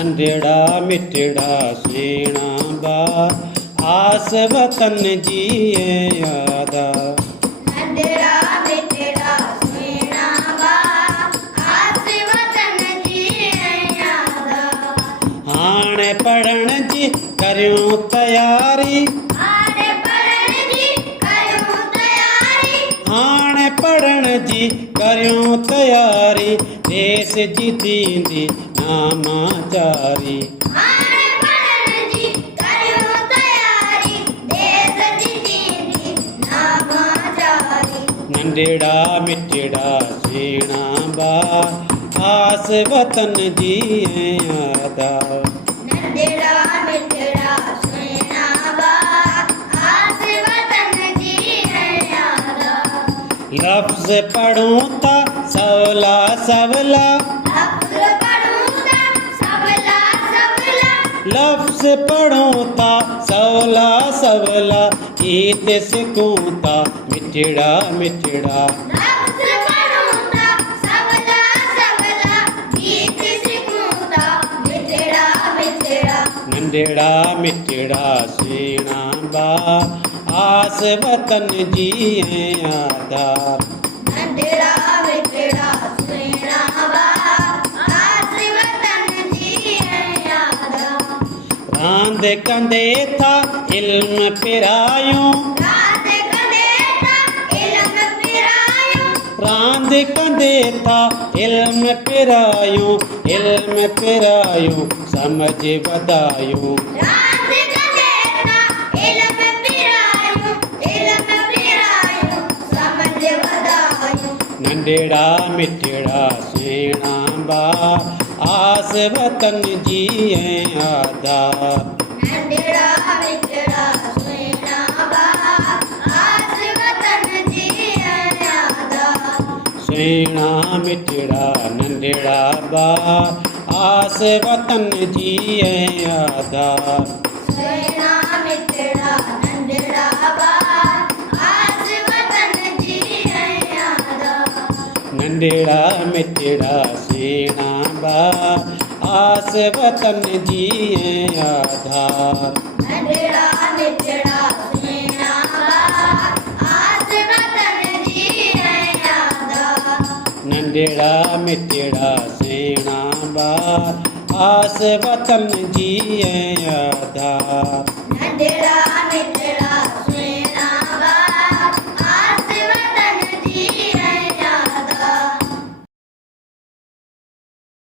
नंढड़ा मिठड़ा सुहिणा बा आस वतन जी यादा। नंढड़ा मिठड़ा सुहिणा बा आस वतन जी यादा। हाणे पढ़ण जी करियूं तयारी, हाणे पढ़ण जी करियूं तयारी, हाणे पढ़ण जी करियूं तयारी, देश जी थींदी नामाचारी। हाणे पढ़ण जी करियूं तयारी, देश जी थींदी नामाचारी। नंढड़ा मिठड़ा सुहिणा बा आस वतन जी यादा। नंढड़ा मिठड़ा सुहिणा बा आस वतन जी यादा। लफ्ज़ पढ़ूं था सवला सवला, लफ्ज़ पढ़ूं था सवला सवला, लफ्ज़ पढ़ूं था सवला सवला, गीत सिखूं था मिठड़ा मिठड़ा। लफ्ज़ पढ़ूं था सवला सवला, गीत सिखूं था मिठड़ा मिठड़ा। नंढड़ा मिठड़ा सुहिणा बा आस वतन जी आधार। नंढड़ा मिठड़ा सुहिणा बा आस वतन जी यादा। रांद कंदे था इल्म पिरायूं, रांद कंदे था इल्म पिरायूं, रांद कंदे था इल्म पिरायूं, इल्म पिरायूं समझ वधायूं। रांद कंदे था इल्म पिरायूं, इल्म पिरायूं समझ वधायूं। नंढड़ा मिठड़ा सुहिणा बा आस वतन जी आधार। नंढड़ा मिठड़ा सुहिणा बा आस वतन जी यादा। सुहिणा मिठड़ा नंढड़ा बा आस वतन जी आधार। सुहिणा मिठड़ा नंढड़ा बा आस वतन जी यादा। नंढड़ा मिठड़ा सुहिणा बा आस वतन जी आधार। नंढड़ा मिठड़ा सुहिणा बा आस वतन जी यादा। नंढड़ा मिठड़ा सुहिणा बा आस वतन जी आधार। नंढड़ा मिठड़ा